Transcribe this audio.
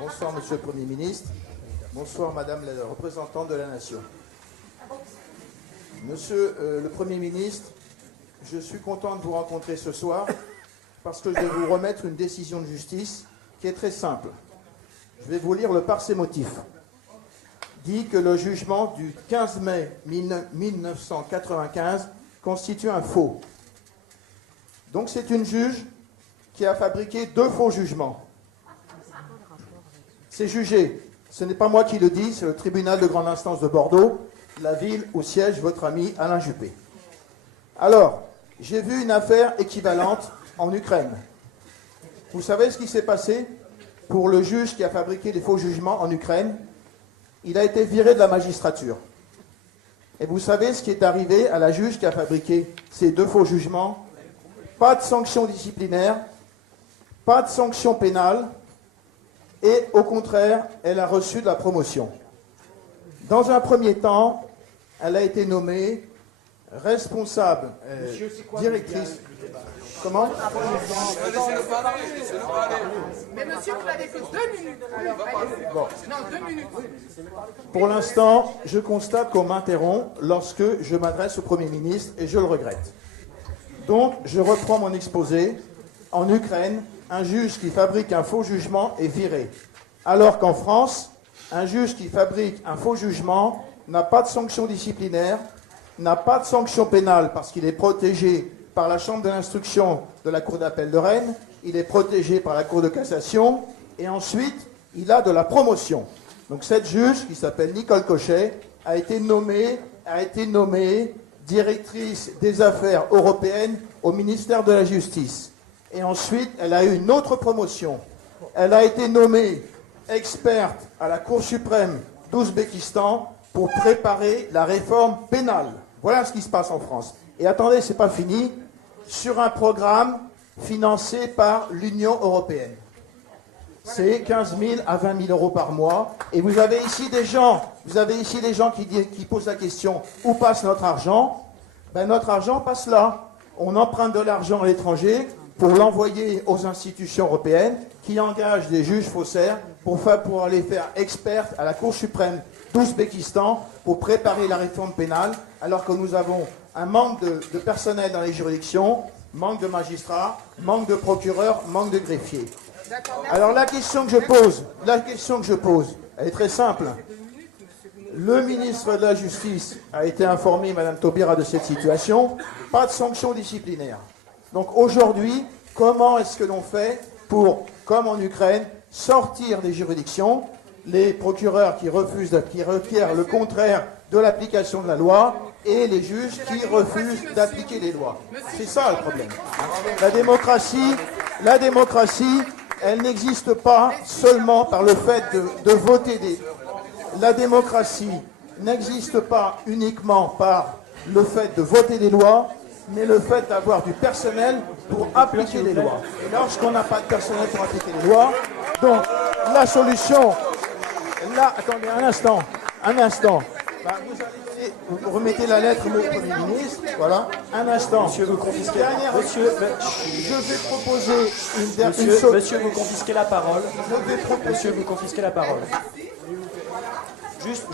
Bonsoir, Monsieur le Premier ministre. Bonsoir, Madame la représentante de la Nation. Monsieur le Premier ministre, je suis content de vous rencontrer ce soir parce que je vais vous remettre une décision de justice qui est très simple. Je vais vous lire le par ses motifs. Dit que le jugement du 15 mai 1995 constitue un faux. Donc c'est une juge qui a fabriqué 2 faux jugements. C'est jugé. Ce n'est pas moi qui le dis, c'est le tribunal de grande instance de Bordeaux, la ville où siège votre ami Alain Juppé. Alors, j'ai vu une affaire équivalente en Ukraine. Vous savez ce qui s'est passé pour le juge qui a fabriqué les faux jugements en Ukraine? Il a été viré de la magistrature. Et vous savez ce qui est arrivé à la juge qui a fabriqué ces 2 faux jugements? Pas de sanction disciplinaire, pas de sanction pénale, et au contraire, elle a reçu de la promotion. Dans un premier temps, elle a été nommée responsable, directrice. Comment? Mais monsieur, vous n'avez que 2 minutes. Bon. Non, 2 minutes. Pour l'instant, je constate qu'on m'interrompt lorsque je m'adresse au Premier ministre et je le regrette. Donc, je reprends mon exposé. En Ukraine, un juge qui fabrique un faux jugement est viré. Alors qu'en France, un juge qui fabrique un faux jugement n'a pas de sanction disciplinaire, n'a pas de sanction pénale parce qu'il est protégé par la chambre de l'instruction de la Cour d'appel de Rennes, il est protégé par la Cour de cassation, et ensuite, il a de la promotion. Donc cette juge, qui s'appelle Nicole Cochet, a été nommée directrice des affaires européennes au ministère de la Justice. Et ensuite, elle a eu une autre promotion. Elle a été nommée experte à la Cour suprême d'Ouzbékistan pour préparer la réforme pénale. Voilà ce qui se passe en France. Et attendez, c'est pas fini. Sur un programme financé par l'Union européenne. C'est 15 000 à 20 000 euros par mois. Et vous avez ici des gens qui posent la question, où passe notre argent? Ben, notre argent passe là. On emprunte de l'argent à l'étranger pour l'envoyer aux institutions européennes qui engagent des juges faussaires pour les faire expertes à la Cour suprême d'Ouzbékistan pour préparer la réforme pénale, alors que nous avons un manque de personnel dans les juridictions, manque de magistrats, manque de procureurs, manque de greffiers. Alors la question que je pose, elle est très simple. Le ministre de la Justice a été informé, Madame Taubira, de cette situation. Pas de sanction disciplinaire. Donc aujourd'hui, comment est-ce que l'on fait pour, comme en Ukraine, sortir des juridictions les procureurs qui requièrent le contraire de l'application de la loi et les juges qui refusent d'appliquer les lois? C'est ça le problème. La démocratie, elle n'existe pas seulement par le fait de voter des... La démocratie n'existe pas uniquement par le fait de voter des lois, mais le fait d'avoir du personnel pour appliquer les lois. Et lorsqu'on n'a pas de personnel pour appliquer les lois, donc la solution... Là, attendez un instant. Vous remettez la lettre au Premier ministre. Voilà. Un instant. Monsieur, vous confisquez. Je vais proposer une solution. Monsieur, vous confisquez la parole. Monsieur, vous confisquez la parole. Juste.